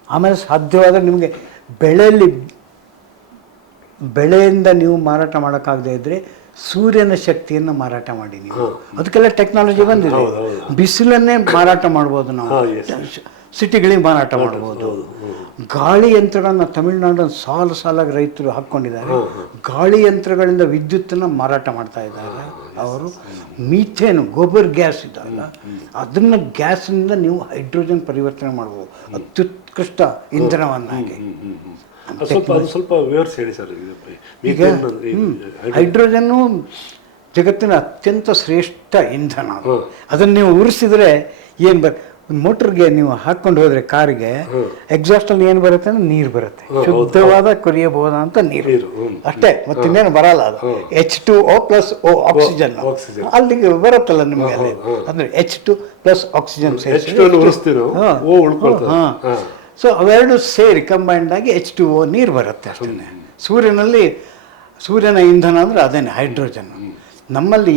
ಆಮೇಲೆ ಸಾಧ್ಯವಾದರೆ ನಿಮಗೆ ಬೆಳೆಯಿಂದ ನೀವು ಮಾರಾಟ ಮಾಡೋಕ್ಕಾಗದೇ ಇದ್ದರೆ ಸೂರ್ಯನ ಶಕ್ತಿಯನ್ನು ಮಾರಾಟ ಮಾಡಿ. ನೀವು ಅದಕ್ಕೆಲ್ಲ ಟೆಕ್ನಾಲಜಿ ಬಂದಿದೆ. ಬಿಸಿಲನ್ನೇ ಮಾರಾಟ ಮಾಡ್ಬೋದು, ನಾವು ಸಿಟಿಗಳಿಗೆ ಮಾರಾಟ ಮಾಡ್ಬೋದು. ಗಾಳಿ ಯಂತ್ರಗಳನ್ನ ತಮಿಳುನಾಡು ಸಾಲಾಗಿ ರೈತರು ಹಾಕ್ಕೊಂಡಿದ್ದಾರೆ. ಗಾಳಿ ಯಂತ್ರಗಳಿಂದ ವಿದ್ಯುತ್ತನ್ನು ಮಾರಾಟ ಮಾಡ್ತಾ ಇದ್ದಾರೆ ಅವರು. ಮೀಥೇನು, ಗೋಬರ್ ಗ್ಯಾಸ್ ಇದಲ್ಲ, ಅದನ್ನು ಗ್ಯಾಸ್ನಿಂದ ನೀವು ಹೈಡ್ರೋಜನ್ ಪರಿವರ್ತನೆ ಮಾಡ್ಬೋದು, ಅತ್ಯುತ್ಕೃಷ್ಟ ಇಂಧನವನ್ನಾಗಿ. ಸ್ವಲ್ಪ ವಿವರಿಸಿ ಹೇಳಿ ಸರ್. ಈಗ ಹೈಡ್ರೋಜನ್ನು ಜಗತ್ತಿನ ಅತ್ಯಂತ ಶ್ರೇಷ್ಠ ಇಂಧನ. ಅದನ್ನು ನೀವು ಉರಿಸಿದ್ರೆ ಏನು ಮೋಟರ್ಗೆ ನೀವು ಹಾಕೊಂಡು ಹೋದ್ರೆ, ಕಾರಿಗೆ ಎಕ್ಸಾಸ್ಟ್ ಅಲ್ಲಿ ಏನು ಬರುತ್ತೆ ಅಂದ್ರೆ ನೀರು ಬರುತ್ತೆ, ಶುದ್ಧವಾದ ಕುಡಿಯಬಹುದಂತ ನೀರು ಅಷ್ಟೇ, ಮತ್ತಿನ್ನೇನು ಬರಲ್ಲ. ಅದು H2O+O ಆಕ್ಸಿಜನ್ ಅಲ್ಲಿಗೆ ಬರುತ್ತಲ್ಲ ನಿಮಗೆ. ಅಲ್ಲಿ ಅಂದ್ರೆ H2+ ಆಕ್ಸಿಜನ್ ಸೊ ಅವೆರಡು ಸೇರಿ ಕಂಬೈಂಡ್ ಆಗಿ H2O ನೀರು ಬರುತ್ತೆ ಅಷ್ಟೇ. ಸೂರ್ಯನ ಇಂಧನ ಅಂದ್ರೆ ಅದೇನೆ ಹೈಡ್ರೋಜನ್. ನಮ್ಮಲ್ಲಿ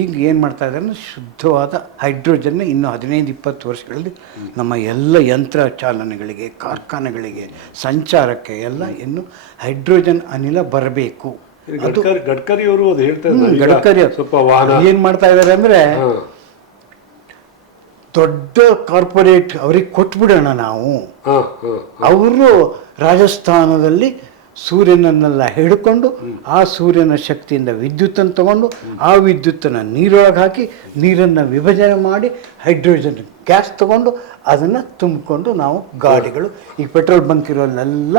ಈಗ ಏನು ಮಾಡ್ತಾ ಇದ್ದಾರೆ ಅಂದರೆ, ಶುದ್ಧವಾದ ಹೈಡ್ರೋಜನ್ನ ಇನ್ನು 15-20 ವರ್ಷಗಳಲ್ಲಿ ನಮ್ಮ ಎಲ್ಲ ಯಂತ್ರ ಚಾಲನೆಗಳಿಗೆ, ಕಾರ್ಖಾನೆಗಳಿಗೆ, ಸಂಚಾರಕ್ಕೆ ಎಲ್ಲ ಇನ್ನು ಹೈಡ್ರೋಜನ್ ಅನಿಲ ಬರಬೇಕು. ಗಡ್ಕರಿ ಅವರು ಏನು ಮಾಡ್ತಾ ಇದ್ದಾರೆ ಅಂದರೆ, ದೊಡ್ಡ ಕಾರ್ಪೊರೇಟ್ ಅವ್ರಿಗೆ ಕೊಟ್ಬಿಡೋಣ ನಾವು. ಅವರು ರಾಜಸ್ಥಾನದಲ್ಲಿ ಸೂರ್ಯನನ್ನೆಲ್ಲ ಹಿಡ್ಕೊಂಡು ಆ ಸೂರ್ಯನ ಶಕ್ತಿಯಿಂದ ವಿದ್ಯುತ್ತನ್ನು ತಗೊಂಡು ಆ ವಿದ್ಯುತ್ತನ್ನು ನೀರೊಳಗೆ ಹಾಕಿ ನೀರನ್ನು ವಿಭಜನೆ ಮಾಡಿ ಹೈಡ್ರೋಜನ್ ಗ್ಯಾಸ್ ತಗೊಂಡು ಅದನ್ನು ತುಂಬಿಕೊಂಡು ನಾವು ಗಾಡಿಗಳು ಈ ಪೆಟ್ರೋಲ್ ಬಂಕ್ ಇರೋಲ್ಲೆಲ್ಲ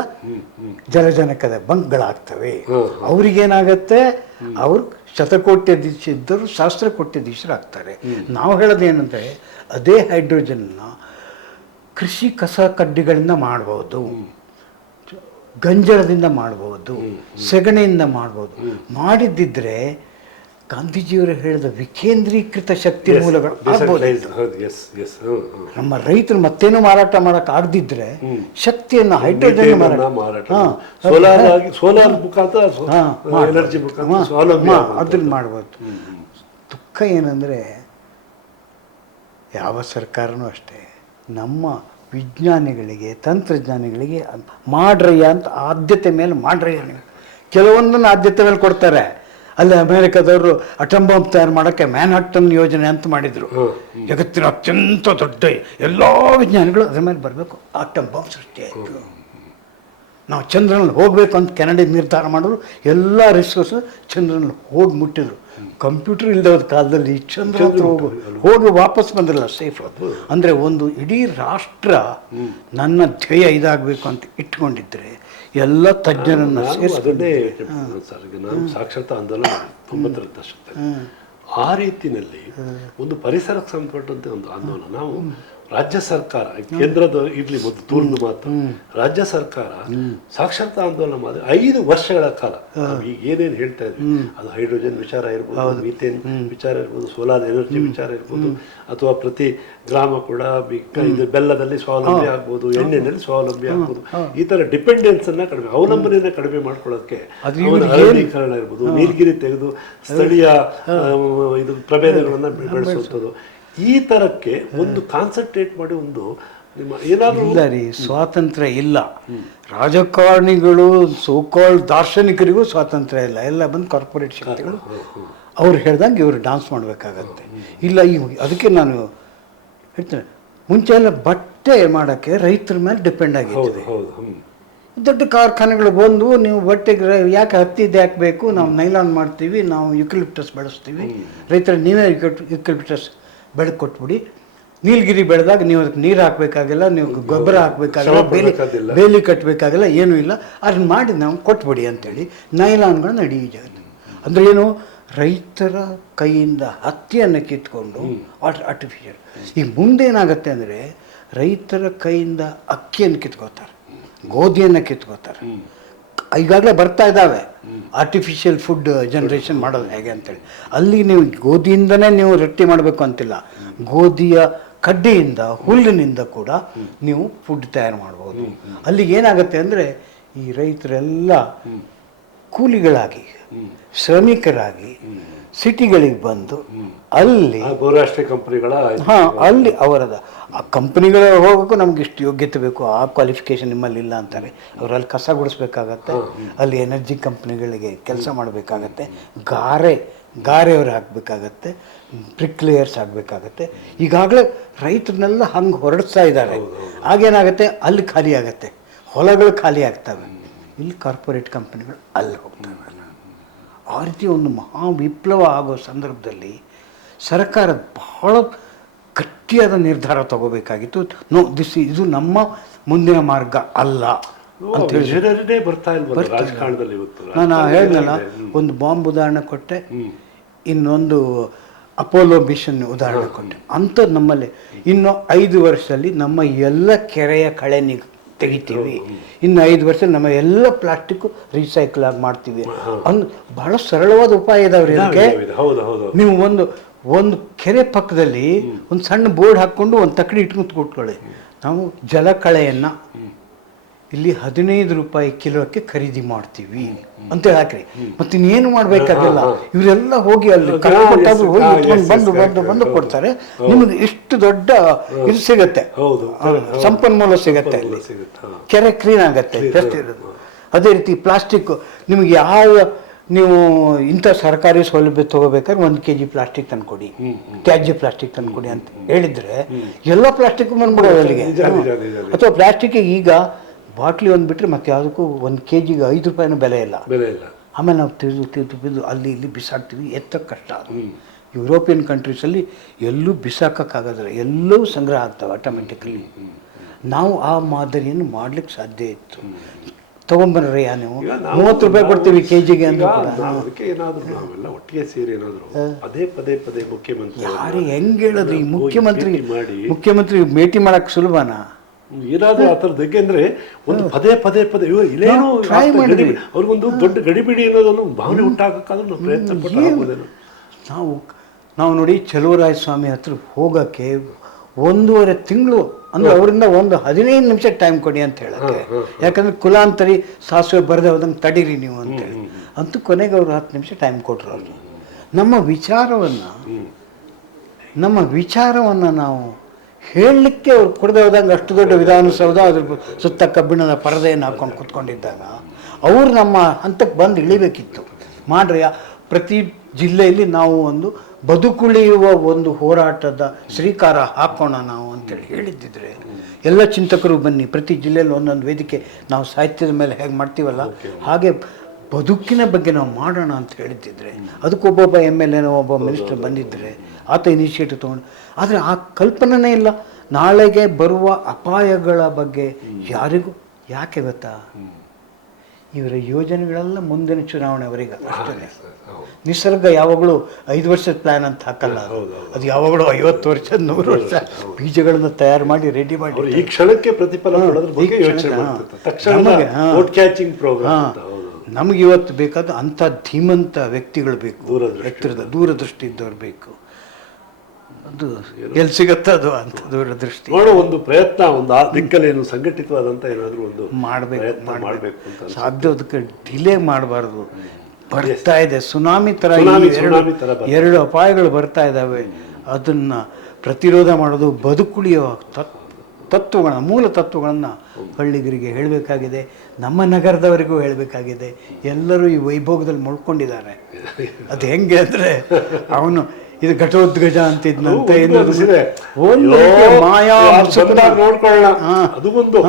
ಜಲಜನಕದ ಬಂಕ್ಗಳಾಗ್ತವೆ. ಅವ್ರಿಗೇನಾಗತ್ತೆ, ಅವರು ಶತಕೋಟ್ಯಧೀಶಿದ್ದರು ಶಾಸ್ತ್ರಕೋಟ್ಯಧೀಶರಾಗ್ತಾರೆ. ನಾವು ಹೇಳೋದೇನೆಂದರೆ ಅದೇ ಹೈಡ್ರೋಜನ್ನ ಕೃಷಿ ಕಸ ಕಡ್ಡಿಗಳಿಂದ ಮಾಡ್ಬೋದು, ಗಂಜಳದಿಂದ ಮಾಡ್ಬೋದು, ಸೆಗಣಿಯಿಂದ ಮಾಡ್ಬೋದು. ಮಾಡಿದ್ದಿದ್ರೆ ಗಾಂಧೀಜಿಯವರು ಹೇಳಿದ ವಿಕೇಂದ್ರೀಕೃತ ಶಕ್ತಿ ಮೂಲಗಳು ಆಗ್ಬೋದು. ನಮ್ಮ ರೈತರು ಮತ್ತೇನು ಮಾರಾಟ ಮಾಡಕ್ ಆಗದಿದ್ರೆ ಶಕ್ತಿಯನ್ನು ಹೈಡ್ರೋಜನ್ ಅದನ್ನ ಮಾಡ್ಬೋದು. ದುಃಖ ಏನಂದ್ರೆ ಯಾವ ಸರ್ಕಾರನೂ ಅಷ್ಟೇ ನಮ್ಮ ವಿಜ್ಞಾನಿಗಳಿಗೆ ತಂತ್ರಜ್ಞಾನಿಗಳಿಗೆ ಮಾಡ್ರಯ್ಯ ಅಂತ ಆದ್ಯತೆ ಮೇಲೆ ಮಾಡ್ರಯ್ಯ, ಕೆಲವೊಂದನ್ನು ಆದ್ಯತೆ ಮೇಲೆ ಕೊಡ್ತಾರೆ. ಅಲ್ಲಿ ಅಮೇರಿಕಾದವರು ಅಟಮ್ ಬಾಂಬ್ ತಯಾರು ಮಾಡೋಕ್ಕೆ ಮ್ಯಾನ್ಹಟ್ಟನ್ ಯೋಜನೆ ಅಂತ ಮಾಡಿದರು. ಜಗತ್ತಿನ ಅತ್ಯಂತ ದೊಡ್ಡ ಎಲ್ಲ ವಿಜ್ಞಾನಿಗಳು ಅದ್ರ ಮೇಲೆ ಬರಬೇಕು, ಅಟಮ್ ಬಾಂಬ್ ಸೃಷ್ಟಿಯಾಯಿತು. ನಾವು ಚಂದ್ರನಲ್ಲಿ ಹೋಗಬೇಕು ಅಂತ ಕೆನಡಿ ನಿರ್ಧಾರ ಮಾಡಿದ್ರು. ಎಲ್ಲ ರಿಸೋರ್ಸ್ ಚಂದ್ರನಲ್ಲಿ ಹೋಗಿ ಮುಟ್ಟಿದ್ರು. ಕಂಪ್ಯೂಟರ್ ಇಲ್ಲದ ಕಾಲದಲ್ಲಿ ಚಂದ್ರ ಹೋಗಿ ವಾಪಸ್ ಬಂದಿರಲ್ಲ ಸೇಫ್. ಅಂದರೆ ಒಂದು ಇಡೀ ರಾಷ್ಟ್ರ ನನ್ನ ಧ್ಯೇಯ ಇದಾಗಬೇಕು ಅಂತ ಇಟ್ಕೊಂಡಿದ್ರೆ ಎಲ್ಲ ತಜ್ಞರನ್ನು ನಾನು ಸಾಕ್ಷರತಾ ಆಂದೋಲನ 90ರ ದಶಕದಲ್ಲಿ ಆ ರೀತಿಯಲ್ಲಿ ಒಂದು ಪರಿಸರಕ್ಕೆ ಸಂಬಂಧಪಟ್ಟಂತೆ ಒಂದು ಆಂದೋಲನ ನಾವು ರಾಜ್ಯ ಸರ್ಕಾರ ಕೇಂದ್ರದ ಇರ್ಲಿ ಒಂದು ತೂರ್ದು ಮಾತು ರಾಜ್ಯ ಸರ್ಕಾರ ಸಾಕ್ಷರತಾ ಆಂದೋಲನ ಮಾಡಿ 5 ವರ್ಷಗಳ ಕಾಲ ಈಗ ಏನೇನು ಹೇಳ್ತಾ ಇದ್ವಿ ಅದು ಹೈಡ್ರೋಜನ್ ವಿಚಾರ ಇರ್ಬೋದು, ಮೀಥೇನ್ ವಿಚಾರ ಇರ್ಬೋದು, ಸೋಲಾರ್ ಎನರ್ಜಿ ವಿಚಾರ ಇರ್ಬೋದು, ಅಥವಾ ಪ್ರತಿ ಗ್ರಾಮ ಕೂಡ ಬೆಲ್ಲದಲ್ಲಿ ಸ್ವಾವಲಂಬಿ ಆಗ್ಬೋದು, ಎಣ್ಣೆನಲ್ಲಿ ಸ್ವಾವಲಂಬಿ ಆಗ್ಬೋದು. ಈ ತರ ಡಿಪೆಂಡೆನ್ಸ್ ಅನ್ನ ಕಡಿಮೆ, ಅವಲಂಬನೆಯನ್ನ ಕಡಿಮೆ ಮಾಡ್ಕೊಳ್ಳೋಕೆ ಅರಣ್ಯೀಕರಣ ಇರ್ಬೋದು, ನೀಲಗಿರಿ ತೆಗೆದು ಸ್ಥಳೀಯ ಇದು ಪ್ರಭೇದಗಳನ್ನ ಬೆಳೆಸುವಂಥದ್ದು. ಈ ತರಕ್ಕೆ ಒಂದು ಕಾನ್ಸಂಟ್ರೇಟ್ ಮಾಡಿ ಒಂದು ನಿಮ್ಮ ಏನಾದರೂ ಇಲ್ಲ ರೀ, ಸ್ವಾತಂತ್ರ್ಯ ಇಲ್ಲ. ರಾಜಕಾರಣಿಗಳು ಸೋಕಾಲ್ಡ್ ದಾರ್ಶನಿಕರಿಗೂ ಸ್ವಾತಂತ್ರ್ಯ ಇಲ್ಲ. ಎಲ್ಲ ಬಂದು ಕಾರ್ಪೊರೇಟ್ ಶಕ್ತಿಗಳು ಅವ್ರು ಹೇಳ್ದಂಗೆ ಇವರು ಡಾನ್ಸ್ ಮಾಡಬೇಕಾಗತ್ತೆ. ಇಲ್ಲ ಈಗ ಅದಕ್ಕೆ ನಾನು ಹೇಳ್ತೇನೆ, ಮುಂಚೆ ಎಲ್ಲ ಬಟ್ಟೆ ಮಾಡೋಕ್ಕೆ ರೈತರ ಮೇಲೆ ಡಿಪೆಂಡ್ ಆಗಿತ್ತು. ದೊಡ್ಡ ಕಾರ್ಖಾನೆಗಳು ಬಂದು ನೀವು ಬಟ್ಟೆಗೆ ಯಾಕೆ ಹತ್ತಿದ್ದು ಯಾಕೆ ಬೇಕು, ನಾವು ನೈಲಾನ್ ಮಾಡ್ತೀವಿ, ನಾವು ಯುಕಲಿಪ್ಟಸ್ ಬೆಳೆಸ್ತೀವಿ, ರೈತರು ನೀವೇ ಯುಕಲಿಪ್ಟಸ್ ಬೆಳೆದು ಕೊಟ್ಬಿಡಿ. ನೀಲಗಿರಿ ಬೆಳೆದಾಗ ನೀವು ಅದಕ್ಕೆ ನೀರು ಹಾಕಬೇಕಾಗಿಲ್ಲ, ನೀವು ಗೊಬ್ಬರ ಹಾಕಬೇಕಾಗಿಲ್ಲ, ಬೇಲಿ ಕಟ್ಟಬೇಕಾಗಿಲ್ಲ, ಏನೂ ಇಲ್ಲ, ಅದನ್ನ ಮಾಡಿ ನಾವು ಕೊಟ್ಬಿಡಿ ಅಂತೇಳಿ ನೈಲಾನ್ಗಳನ್ನ ಇಡೀ ಜಗತ್ತು. ಅಂದರೆ ಏನು, ರೈತರ ಕೈಯಿಂದ ಹತ್ತಿಯನ್ನು ಕಿತ್ಕೊಂಡು ಆರ್ಟಿಫಿಷಿಯಲ್. ಈಗ ಮುಂದೇನಾಗತ್ತೆ ಅಂದರೆ ರೈತರ ಕೈಯಿಂದ ಅಕ್ಕಿಯನ್ನು ಕಿತ್ಕೋತಾರೆ, ಗೋಧಿಯನ್ನು ಕಿತ್ಕೋತಾರೆ. ಈಗಾಗಲೇ ಬರ್ತಾ ಇದ್ದಾವೆ ಆರ್ಟಿಫಿಷಿಯಲ್ ಫುಡ್ ಜನರೇಷನ್ ಮಾಡೋದು ಹೇಗೆ ಅಂತೇಳಿ. ಅಲ್ಲಿ ನೀವು ಗೋಧಿಯಿಂದನೇ ನೀವು ರೊಟ್ಟಿ ಮಾಡಬೇಕು ಅಂತಿಲ್ಲ, ಗೋಧಿಯ ಕಡ್ಡಿಯಿಂದ ಹುಲ್ಲಿನಿಂದ ಕೂಡ ನೀವು ಫುಡ್ ತಯಾರು ಮಾಡ್ಬೋದು. ಅಲ್ಲಿಗೆ ಏನಾಗುತ್ತೆ ಅಂದರೆ ಈ ರೈತರೆಲ್ಲ ಕೂಲಿಗಳಾಗಿ ಶ್ರಮಿಕರಾಗಿ ಸಿಟಿಗಳಿಗೆ ಬಂದು ಅಲ್ಲಿ ಬಹುರಾಷ್ಟ್ರೀಯ ಕಂಪನಿಗಳ ಅಲ್ಲಿ ಅವರದ ಆ ಕಂಪ್ನಿಗಳ ಹೋಗೋಕ್ಕೂ ನಮ್ಗೆ ಇಷ್ಟು ಯೋಗ್ಯತೆ ಬೇಕು, ಆ ಕ್ವಾಲಿಫಿಕೇಶನ್ ನಿಮ್ಮಲ್ಲಿ ಇಲ್ಲ ಅಂತಾರೆ. ಅವರಲ್ಲಿ ಕಸ ಗುಡಿಸ್ಬೇಕಾಗತ್ತೆ, ಅಲ್ಲಿ ಎನರ್ಜಿ ಕಂಪ್ನಿಗಳಿಗೆ ಕೆಲಸ ಮಾಡಬೇಕಾಗತ್ತೆ, ಗಾರೆಯವರು ಹಾಕಬೇಕಾಗತ್ತೆ, ಬ್ರಿಕ್ಲೇಯರ್ಸ್ ಆಗಬೇಕಾಗತ್ತೆ. ಈಗಾಗಲೇ ರೈತರನ್ನೆಲ್ಲ ಹಂಗೆ ಹೊರಡಿಸ್ತಾ ಇದ್ದಾರೆ. ಆಗೇನಾಗುತ್ತೆ, ಅಲ್ಲಿ ಖಾಲಿ ಆಗುತ್ತೆ, ಹೊಲಗಳು ಖಾಲಿ ಆಗ್ತವೆ, ಇಲ್ಲಿ ಕಾರ್ಪೊರೇಟ್ ಕಂಪ್ನಿಗಳು ಅಲ್ಲಿ ಹೋಗ್ತವೆ. ಆ ರೀತಿ ಒಂದು ಮಹಾ ವಿಪ್ಲವ ಆಗೋ ಸಂದರ್ಭದಲ್ಲಿ ಸರ್ಕಾರ ಬಹಳ ಗಟ್ಟಿಯಾದ ನಿರ್ಧಾರ ತಗೋಬೇಕಾಗಿತ್ತು. ಇದು ನಮ್ಮ ಮುಂದಿನ ಮಾರ್ಗ ಅಲ್ಲ ಅಂತ ಹೇಳಿ ಬರ್ತಾ ಇಲ್ಲ ರಾಜಕಾರಣದಲ್ಲಿ. ನಾನು ಹೇಳಿದ್ನಲ್ಲ, ಒಂದು ಬಾಂಬ್ ಉದಾಹರಣೆ ಕೊಟ್ಟೆ, ಇನ್ನೊಂದು ಅಪೋಲೋ ಮಿಷನ್ ಉದಾಹರಣೆ ಕೊಟ್ಟೆ. ಅಂಥದ್ದು ನಮ್ಮಲ್ಲಿ ಇನ್ನು 5 ವರ್ಷದಲ್ಲಿ ನಮ್ಮ ಎಲ್ಲ ಕೆರೆಯ ಕಳೆ ತೆಗಿತೀವಿ, ಇನ್ನು 5 ವರ್ಷದಲ್ಲಿ ನಮ್ಮ ಎಲ್ಲ ಪ್ಲಾಸ್ಟಿಕ್ ರೀಸೈಕಲ್ ಆಗಿ ಮಾಡ್ತೀವಿ. ಬಹಳ ಸರಳವಾದ ಉಪಾಯ ಇದಾವ್ರಿ ಇದಕ್ಕೆ. ನೀವು ಒಂದು ಕೆರೆ ಪಕ್ಕದಲ್ಲಿ ಒಂದು ಸಣ್ಣ ಬೋರ್ಡ್ ಹಾಕ್ಕೊಂಡು ಒಂದು ತಕ್ಕಡಿ ಇಟ್ಕೊಂಡು ಕೂತ್ಕೊಳ್ಳಿ, ನಾವು ಜಲಕಳೆಯನ್ನು ಇಲ್ಲಿ 15 ರೂಪಾಯಿ ಕಿಲೋಕ್ಕೆ ಖರೀದಿ ಮಾಡ್ತೀವಿ ಅಂತ ಹಾಕ್ರಿ. ಮತ್ತೆ ಇನ್ನೇನು ಮಾಡ್ಬೇಕಾಗಿಲ್ಲ, ಇವರೆಲ್ಲ ಹೋಗಿ ಅಲ್ಲಿ ಕೊಟ್ಟಾದ್ರು ಹೋಗಿ ಇಟ್ಕೊಂಡು ಬಂದು ಕೊಡ್ತಾರೆ. ನಿಮ್ಗೆ ಇಷ್ಟು ದೊಡ್ಡ ಇದು ಸಿಗತ್ತೆ, ಸಂಪನ್ಮೂಲ ಸಿಗತ್ತೆ, ಅಲ್ಲಿ ಕೆರೆ ಕ್ಲೀನ್ ಆಗತ್ತೆ, ಬೆಸ್ಟ್ ಇರೋದು. ಅದೇ ರೀತಿ ಪ್ಲಾಸ್ಟಿಕ್ ನಿಮ್ಗೆ ನೀವು ಇಂಥ ಸರ್ಕಾರಿ ಸೌಲಭ್ಯ ತಗೋಬೇಕಾದ್ರೆ 1 kg ಪ್ಲಾಸ್ಟಿಕ್ ತಂದ್ಕೊಡಿ, ತ್ಯಾಜ್ಯ ಪ್ಲಾಸ್ಟಿಕ್ ತಂದ್ಕೊಡಿ ಅಂತ ಹೇಳಿದ್ರೆ ಎಲ್ಲ ಪ್ಲಾಸ್ಟಿಕ್ ಬಂದ್ಬಿಡೋದು ಅಲ್ಲಿಗೆ. ಅಥವಾ ಪ್ಲಾಸ್ಟಿಕ್ ಈಗ ಬಾಟ್ಲಿ ಒಂದು ಬಿಟ್ಟರೆ ಮತ್ತೆ ಯಾವುದಕ್ಕೂ 1 kg 5 ರೂಪಾಯಿನೂ ಬೆಲೆ ಇಲ್ಲ. ಬೆಲೆ ಇಲ್ಲ. ಆಮೇಲೆ ನಾವು ತಿಂದು ಬಿದ್ದು ಅಲ್ಲಿ ಇಲ್ಲಿ ಬಿಸಾಕ್ತೀವಿ, ಎತ್ತಕ್ಕೆ ಕಷ್ಟ. ಯುರೋಪಿಯನ್ ಕಂಟ್ರೀಸಲ್ಲಿ ಎಲ್ಲೂ ಬಿಸಾಕೋಕ್ಕಾಗೋದಿಲ್ಲ, ಎಲ್ಲವೂ ಸಂಗ್ರಹ ಆಗ್ತವೆ ಆಟೋಮೆಟಿಕಲಿ. ನಾವು ಆ ಮಾದರಿಯನ್ನು ಮಾಡ್ಲಿಕ್ಕೆ ಸಾಧ್ಯ ಇತ್ತು. ತೊಗೊಂಬರ್ರಯ್ಯ ನೀವು, 30 ರೂಪಾಯಿ ಕೊಡ್ತೀವಿ ಕೆಜಿಗೆ ಅಂತ. ಅದಕ್ಕೆ ಏನಾದರೂ ನಾವೆಲ್ಲ ಒಟ್ಟಿಗೆ ಸೇರಿ ಏನಾದರೂ ಪದೇ ಮುಖ್ಯಮಂತ್ರಿ ಯಾರು ಹೆಂಗೆ ಹೇಳೋದು? ಈ ಮಾಡಿ ಮುಖ್ಯಮಂತ್ರಿ ಭೇಟಿ ಮಾಡಕ್ಕೆ ಸುಲಭನಾ? ಏನಾದರೂ ಆ ಥರದ್ದು ಅಂದ್ರೆ ಒಂದು ಪದೇ ಇಲ್ಲೇನು ಅವ್ರಿಗೊಂದು ದೊಡ್ಡ ಗಡಿಬಿಡಿ ಅನ್ನೋದನ್ನು ಭಾವನೆ ಉಂಟಾಗಕ್ಕಾದ್ರೂ ನಾವು ಪ್ರಯತ್ನ ಪಟ್ಟು ನಾವು ನೋಡಿ ಚಲುವರಾಯ ಸ್ವಾಮಿ ಹತ್ರ ಹೋಗೋಕ್ಕೆ 1.5 ತಿಂಗಳು ಅಂದ್ರೆ ಅವರಿಂದ ಒಂದು 15 ನಿಮಿಷ ಟೈಮ್ ಕೊಡಿ ಅಂತ ಹೇಳಕ್ಕೆ. ಯಾಕಂದ್ರೆ ಕುಲಾಂತರಿ ಸಾಸಿವೆ ಬರದೆ ಹೋದಂಗೆ ತಡೀರಿ ನೀವು ಅಂತೇಳಿ. ಅಂತೂ ಕೊನೆಗೆ ಅವ್ರು 10 ನಿಮಿಷ ಟೈಮ್ ಕೊಟ್ಟರು. ಅವರು ನಮ್ಮ ವಿಚಾರವನ್ನು ನಾವು ಹೇಳಲಿಕ್ಕೆ ಅವ್ರು ಕೊಡದೆ ಹೋದಂಗೆ ಅಷ್ಟು ದೊಡ್ಡ ವಿಧಾನಸೌಧ ಅದ್ರ ಸುತ್ತ ಕಬ್ಬಿಣದ ಪರದೆಯನ್ನು ಹಾಕ್ಕೊಂಡು ಕೂತ್ಕೊಂಡಿದ್ದಾಗ ಅವ್ರು ನಮ್ಮ ಹಂತಕ್ಕೆ ಬಂದು ಇಳಿಬೇಕಿತ್ತು. ಮಾಡ್ರಿ, ಪ್ರತಿ ಜಿಲ್ಲೆಯಲ್ಲಿ ನಾವು ಒಂದು ಬದುಕುಳಿಯುವ ಒಂದು ಹೋರಾಟದ ಶ್ರೀಕಾರ ಹಾಕೋಣ ನಾವು ಅಂತೇಳಿ ಹೇಳಿದ್ದಿದ್ರೆ, ಎಲ್ಲ ಚಿಂತಕರು ಬನ್ನಿ, ಪ್ರತಿ ಜಿಲ್ಲೆಯಲ್ಲಿ ಒಂದೊಂದು ವೇದಿಕೆ ನಾವು ಸಾಹಿತ್ಯದ ಮೇಲೆ ಹೇಗೆ ಮಾಡ್ತೀವಲ್ಲ ಹಾಗೆ ಬದುಕಿನ ಬಗ್ಗೆ ನಾವು ಮಾಡೋಣ ಅಂತ ಹೇಳಿದ್ದಿದ್ರೆ, ಅದಕ್ಕೊಬ್ಬೊಬ್ಬ MLA ಒಬ್ಬ ಮಿನಿಸ್ಟರ್ ಬಂದಿದ್ದರೆ ಆತ ಇನಿಷಿಯೇಟಿವ್ ತೊಗೊಂಡು. ಆದರೆ ಆ ಕಲ್ಪನೆನೇ ಇಲ್ಲ. ನಾಳೆಗೆ ಬರುವ ಅಪಾಯಗಳ ಬಗ್ಗೆ ಯಾರಿಗೂ ಯಾಕೆ ಗೊತ್ತಾ? ಇವರ ಯೋಜನೆಗಳೆಲ್ಲ ಮುಂದಿನ ಚುನಾವಣೆವರೆಗೆ ಅಷ್ಟೇ. ನಿಸರ್ಗ ಯಾವಾಗಲೂ 5 ವರ್ಷದ ಪ್ಲಾನ್ ಅಂತ ಹಾಕಲ್ಲ, ಅದು ಯಾವಾಗಲೂ 50 ವರ್ಷ 100 ವರ್ಷ ಬೀಜಗಳನ್ನು ತಯಾರು ಮಾಡಿ ರೆಡಿ ಮಾಡಿ ಈ ಕ್ಷಣಕ್ಕೆ ಪ್ರತಿಫಲ ನಮಗೆ ಇವತ್ತು ಬೇಕಾದ ಅಂಥ ಧೀಮಂತ ವ್ಯಕ್ತಿಗಳು ಬೇಕು, ದೂರದೃಷ್ಟಿ ಇದ್ದವ್ರು ಬೇಕು. ಅದು ಎಲ್ಲಿ ಸಿಗತ್ತ ಅದು ಅಂತ ದೂರದೃಷ್ಟಿ ನೋಡೋ ಒಂದು ಪ್ರಯತ್ನ, ಒಂದು ಆ ದಿಕ್ಕಲ್ಲಿ ಏನು ಸಂಘಟಿತವಾದಂತ ಏನಾದರೂ ಒಂದು ಮಾಡಬೇಕು ಅಂತ ಸಾಧ್ಯ. ಅದಕ್ಕೆ ಡಿಲೇ ಮಾಡಬಾರ್ದು. ಬರ್ತಾ ಇದೆ ಸುನಾಮಿ ತರ, 2 ಅಪಾಯಗಳು ಬರ್ತಾ ಇದ್ದಾವೆ. ಅದನ್ನ ಪ್ರತಿರೋಧ ಮಾಡೋದು, ಬದುಕುಳಿಯುವ ತತ್ವಗಳನ್ನ, ಮೂಲ ತತ್ವಗಳನ್ನು ಹಳ್ಳಿಗರಿಗೆ ಹೇಳಬೇಕಾಗಿದೆ, ನಮ್ಮ ನಗರದವರಿಗೂ ಹೇಳಬೇಕಾಗಿದೆ. ಎಲ್ಲರೂ ಈ ವೈಭೋಗದಲ್ಲಿ ಮುಳ್ಕೊಂಡಿದ್ದಾರೆ. ಅದು ಹೆಂಗೆ ಅಂದರೆ, ಅವನು ಇದು ಘಟೋದ್ಗಜ ಅಂತಿದ್ನಂತೆ, ಮಾಯಾ ನೋಡ್ಕೊಳ್ಳೋಣ. ಅದು ಒಂದು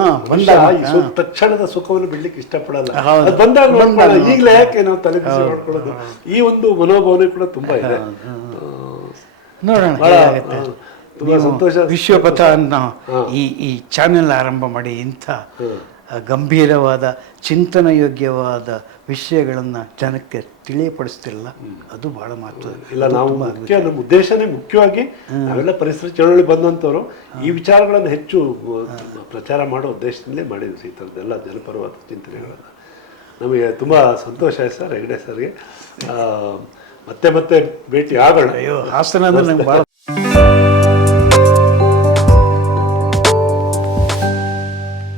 ತಕ್ಷಣದ ಸುಖವನ್ನು ಬಿಡ್ಲಿಕ್ಕೆ ಇಷ್ಟಪಡಲ್ಲ, ಬಂದಾಗ ಈಗಲೇ ಯಾಕೆ ನಾವು ತಲೆ ಬಿಸಿ ಮಾಡ್ಕೊಳ್ಳೋದು. ಈ ಒಂದು ಮನೋಭಾವನೆ ಕೂಡ ತುಂಬಾ ಇದೆ. ನೋಡೋಣ ಏನಾಗುತ್ತೆ. ತುಂಬಾ ಸಂತೋಷ. ವಿಶ್ವಪಥ ಅನ್ನೋ ಈ ಚಾನೆಲ್ ಆರಂಭ ಮಾಡಿ ಇಂಥ ಗಂಭೀರವಾದ ಚಿಂತನ ಯೋಗ್ಯವಾದ ವಿಷಯಗಳನ್ನು ಜನಕ್ಕೆ ತಿಳಿಯಪಡಿಸ್ತಿರಲ್ಲ, ಅದು ಬಹಳ ಮಹತ್ವ. ಇಲ್ಲ, ನಾವು ನಮ್ಮ ಉದ್ದೇಶನೇ ಮುಖ್ಯವಾಗಿ ನಾವೆಲ್ಲ ಪರಿಸರ ಚಳವಳಿ ಬಂದಂಥವ್ರು ಈ ವಿಚಾರಗಳನ್ನು ಹೆಚ್ಚು ಪ್ರಚಾರ ಮಾಡೋ ಉದ್ದೇಶದಲ್ಲೇ ಮಾಡಿದ್ವಿ. ಈ ಥರದ್ದೆಲ್ಲ ಜನಪರವಾದ ಚಿಂತನೆಗಳನ್ನು. ನಮಗೆ ತುಂಬ ಸಂತೋಷ ಆಯ್ತು ಸರ್, ಹೆಗ್ಡೆ ಸರ್ಗೆ. ಮತ್ತೆ ಭೇಟಿ ಆಗೋಣ. ಹಾಸನ ಅಂದ್ರೆ ನಂಗೆ ಭಾಳ